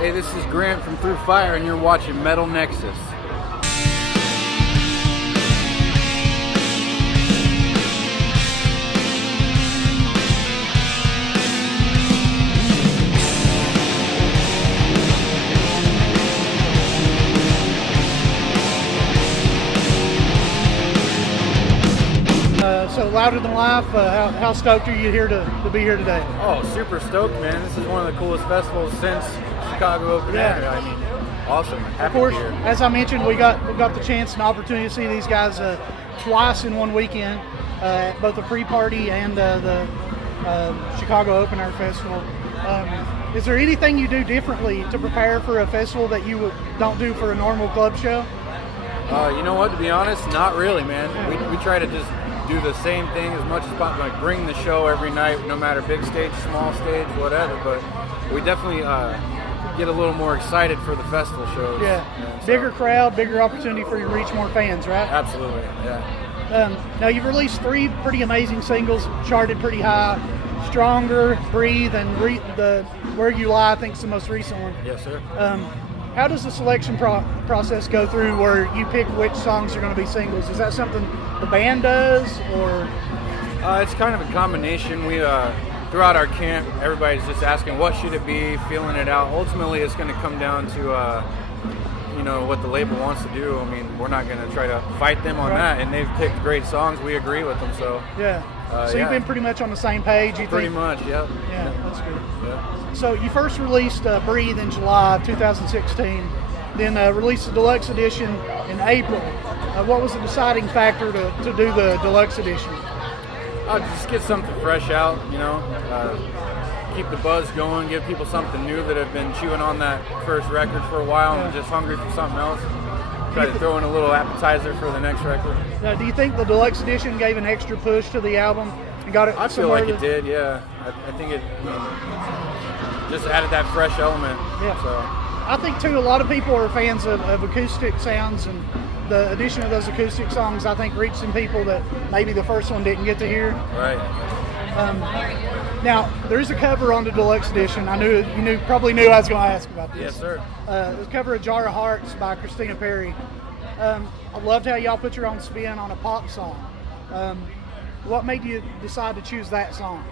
Hey, this is Grant from Through Fire, and you're watching Metal Nexus. So Louder Than Life, how stoked are you here to be here today? Oh, super stoked, man. This is one of the coolest festivals since Chicago Open Air. I mean, awesome. Happy of course, to be here. as I mentioned, we got the chance and opportunity to see these guys twice in one weekend, both the pre-party and the Chicago Open Air Festival. Is there anything you do differently to prepare for a festival that you don't do for a normal club show? You know what, to be honest, not really, man. We try to just do the same thing as much as possible, like bring the show every night, no matter big stage, small stage, whatever, but we definitely get a little more excited for the festival shows. Yeah, bigger crowd, bigger opportunity for you to reach more fans, right? Absolutely, yeah. Now you've released 3 pretty amazing singles, charted pretty high. Stronger, Breathe, and the Where You Lie, I think is the most recent one. Yes, sir. How does the selection process go through where you pick which songs are going to be singles? Is that something the band does, or? It's kind of a combination. We throughout our camp, everybody's just asking what should it be, feeling it out. Ultimately, it's going to come down to what the label wants to do. I mean, we're not going to try to fight them on that, and they've picked great songs. We agree with them, so yeah. So you've been pretty much on the same page. Pretty much, yeah. Yeah, that's good. Yeah. So you first released Breathe in July of 2016, then released the Deluxe Edition in April. What was the deciding factor to do the Deluxe Edition? Just get something fresh out, keep the buzz going, give people something new that have been chewing on that first record for a while and just hungry for something else. Try to throw in a little appetizer for the next record. Now, do you think the Deluxe Edition gave an extra push to the album and got it? I feel like it did, yeah. I think it just added that fresh element. Yeah. So I think too, a lot of people are fans of acoustic sounds, and the addition of those acoustic songs, I think, reached some people that maybe the first one didn't get to hear. Right. Now, there is a cover on the Deluxe Edition. I knew you probably knew I was going to ask about this. Yes, sir. The cover of Jar of Hearts by Christina Perri. I loved how y'all put your own spin on a pop song. What made you decide to choose that song?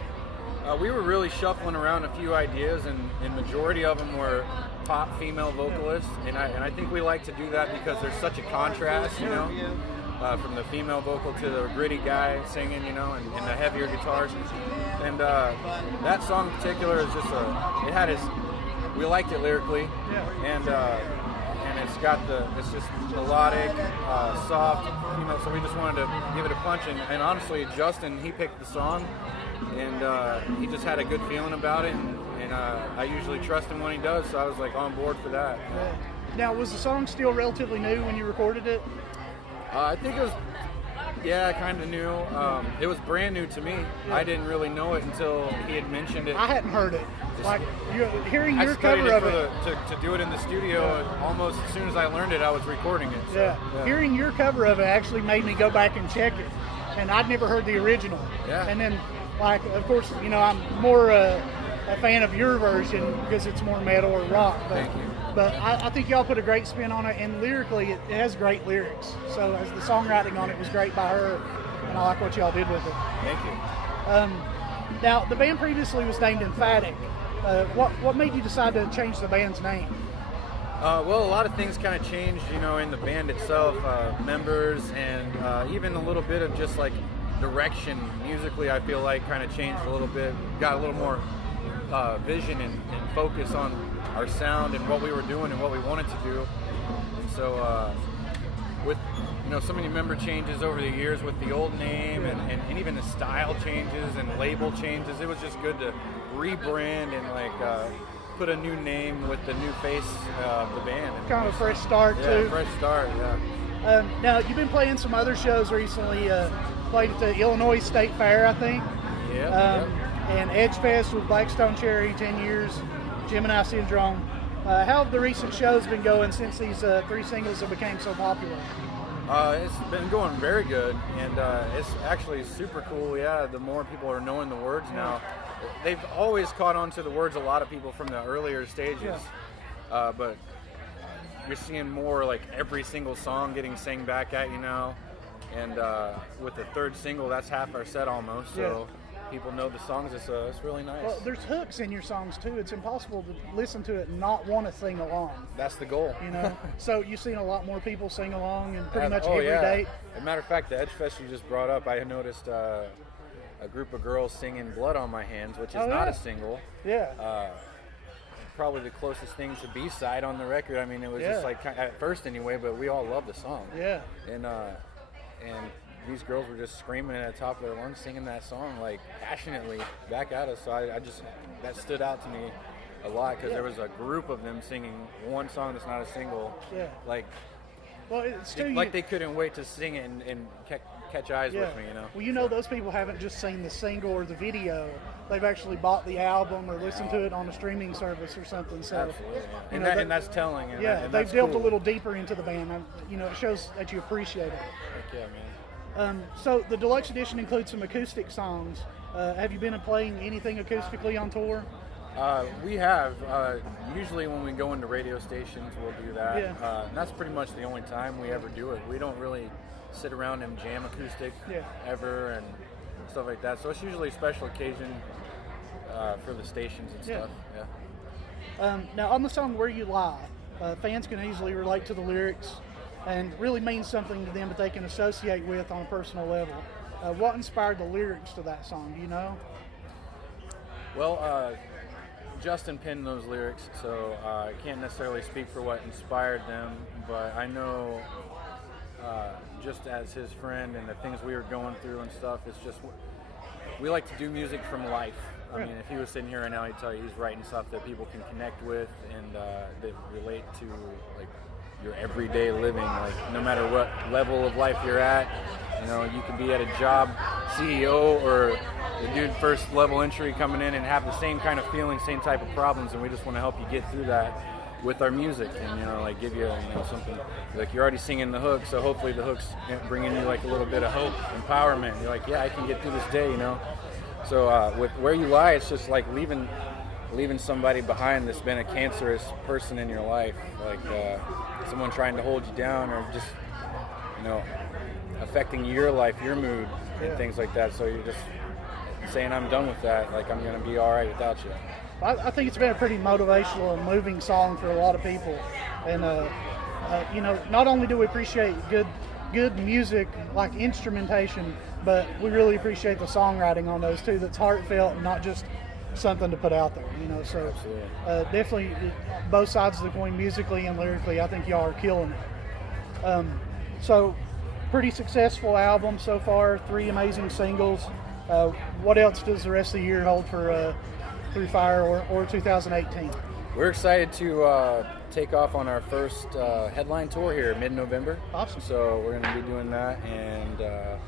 We were really shuffling around a few ideas, and majority of them were pop female vocalists, and I think we like to do that because there's such a contrast, from the female vocal to the gritty guy singing, and the heavier guitars. And that song in particular is just we liked it lyrically, and it's just melodic, soft, so we just wanted to give it a punch, and honestly, Justin, he picked the song, and he just had a good feeling about it, and I usually trust him when he does, so I was like on board for that. Now, was the song still relatively new when you recorded it? I think it was, kind of new. It was brand new to me. Yeah. I didn't really know it until he had mentioned it. I hadn't heard it. Like, hearing your cover of it. To do it in the studio, almost as soon as I learned it, I was recording it. So, yeah. Hearing your cover of it actually made me go back and check it. And I'd never heard the original. Yeah. And then, of course, I'm more a fan of your version because it's more metal or rock. Thank you. But I think y'all put a great spin on it, and lyrically, it has great lyrics. So as the songwriting on it was great by her, and I like what y'all did with it. Thank you. Now, the band previously was named Emphatic. What made you decide to change the band's name? Well, a lot of things kind of changed, in the band itself, members, and even a little bit of just like direction musically. I feel like kind of changed a little bit, got a little more vision and focus on our sound and what we were doing and what we wanted to do. And so with so many member changes over the years with the old name and even the style changes and label changes, it was just good to rebrand and put a new name with the new face of the band. Kind of a fresh start too. Yeah, fresh start, yeah. Now, you've been playing some other shows recently. Played at the Illinois State Fair, I think. Yeah. And Edge Fest with Blackstone Cherry, 10 years, Gemini Syndrome. How have the recent shows been going since these 3 singles have become so popular? It's been going very good, and it's actually super cool. Yeah, the more people are knowing the words now. They've always caught on to the words, a lot of people from the earlier stages. but you're seeing more like every single song getting sang back at you now. And with the third single, that's half our set almost. So people know the songs. It's really nice. Well, there's hooks in your songs too. It's impossible to listen to it and not want to sing along. That's the goal. You know, so you've seen a lot more people sing along and pretty much every date. As a matter of fact, the Edge Fest you just brought up, I noticed a group of girls singing "Blood on My Hands," which is not a single. Yeah. Probably the closest thing to B-side on the record. I mean, it was just like at first anyway, but we all love the song. Yeah. And these girls were just screaming at the top of their lungs, singing that song like passionately back at us. So I just that stood out to me a lot because there was a group of them singing one song that's not a single. Yeah. Like, well, it's too, like they couldn't wait to sing it and catch eyes with me, you know. Well, you know, those people haven't just seen the single or the video; they've actually bought the album or listened to it on a streaming service or something. So, absolutely, and that's telling. And and they've that's delved cool. a little deeper into the band. And, you know, it shows that you appreciate it. Heck yeah, man. So the deluxe edition includes some acoustic songs. Have you been playing anything acoustically on tour? We have. Usually when we go into radio stations, we'll do that. Yeah. And that's pretty much the only time we ever do it. We don't really sit around and jam acoustic ever and stuff like that. So it's usually a special occasion for the stations and stuff. Yeah. Now on the song "Where You Lie," fans can easily relate to the lyrics and really means something to them that they can associate with on a personal level. What inspired the lyrics to that song? Do you know? Well, Justin penned those lyrics, so I can't necessarily speak for what inspired them, but I know just as his friend and the things we were going through and stuff, it's just, we like to do music from life. I mean, if he was sitting here right now, he'd tell you he's writing stuff that people can connect with and that relate to, like, your everyday living, like no matter what level of life you're at. You know, you can be at a job CEO or the dude first level entry coming in and have the same kind of feeling, same type of problems, and we just want to help you get through that with our music and, you know, like give you, something, like you're already singing the hook, so hopefully the hook's bringing you like a little bit of hope, empowerment. You're like, yeah, I can get through this day, you know. So with Where You Lie, it's just like leaving somebody behind that's been a cancerous person in your life, like someone trying to hold you down or just, affecting your life, your mood, and things like that. So you're just saying, I'm done with that, like I'm going to be all right without you. I think it's been a pretty motivational and moving song for a lot of people. And, not only do we appreciate good music, like instrumentation, but we really appreciate the songwriting on those too. That's heartfelt and not just something to put out there, So definitely both sides of the coin, musically and lyrically, I think y'all are killing it. So pretty successful album so far, 3 amazing singles. What else does the rest of the year hold for Through Fire or 2018? We're excited to take off on our first headline tour here mid-November. Awesome. So we're going to be doing that, and we're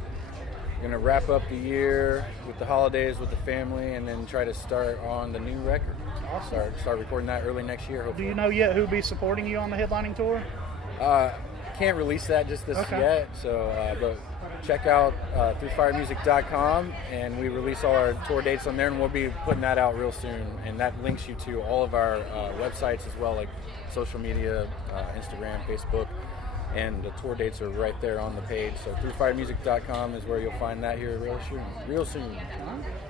going to wrap up the year with the holidays with the family, and then try to start on the new record. Awesome. Start recording that early next year, hopefully. Do you know yet who'll be supporting you on the headlining tour? Can't release that just yet, so but check out throughfiremusic.com, and we release all our tour dates on there, and we'll be putting that out real soon, and that links you to all of our websites as well, like social media, Instagram, Facebook, and the tour dates are right there on the page. So throughfiremusic.com is where you'll find that here real soon.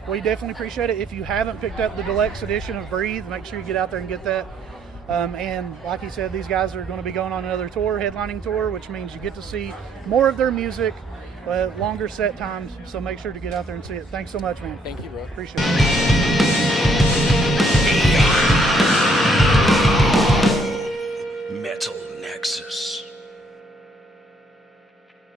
We definitely appreciate it. If you haven't picked up the deluxe edition of Breathe, make sure you get out there and get that. And like he said, these guys are going to be going on another tour, headlining tour, which means you get to see more of their music, longer set times. So make sure to get out there and see it. Thanks so much, man. Thank you, bro. Appreciate it.